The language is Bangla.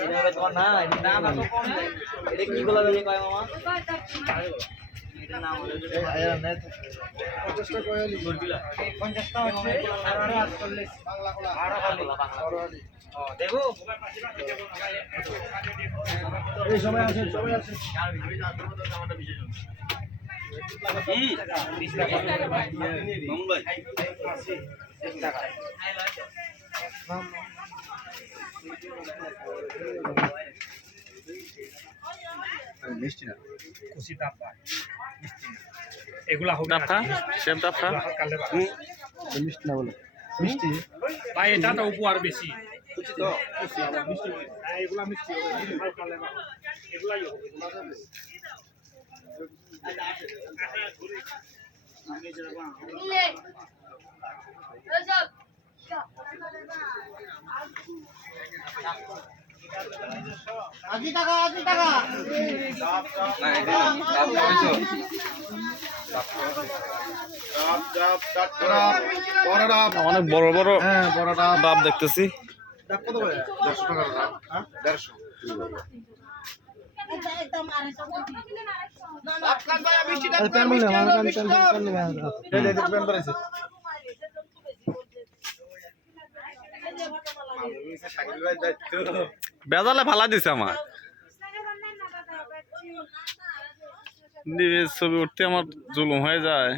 তোমার না এটা কি বলা জানি কয় মামা মিষ্টি না কুচি তাপা এগুলা হবে না সেম তাপা মিষ্টি না বলে মিষ্টি ভাই এটা তো উপর বেশি কুচি তো কুচি আবার মিষ্টি এগুলা মিষ্টি হবে হালকা লেবা এগুলাই হবে আমি যাবা লে আজি টাকা অনেক বড় বড় ডাব দেখতেছি বেজালে ফালা দিছে আমার ছবি উঠতে আমার জুলুম হয়ে যায়।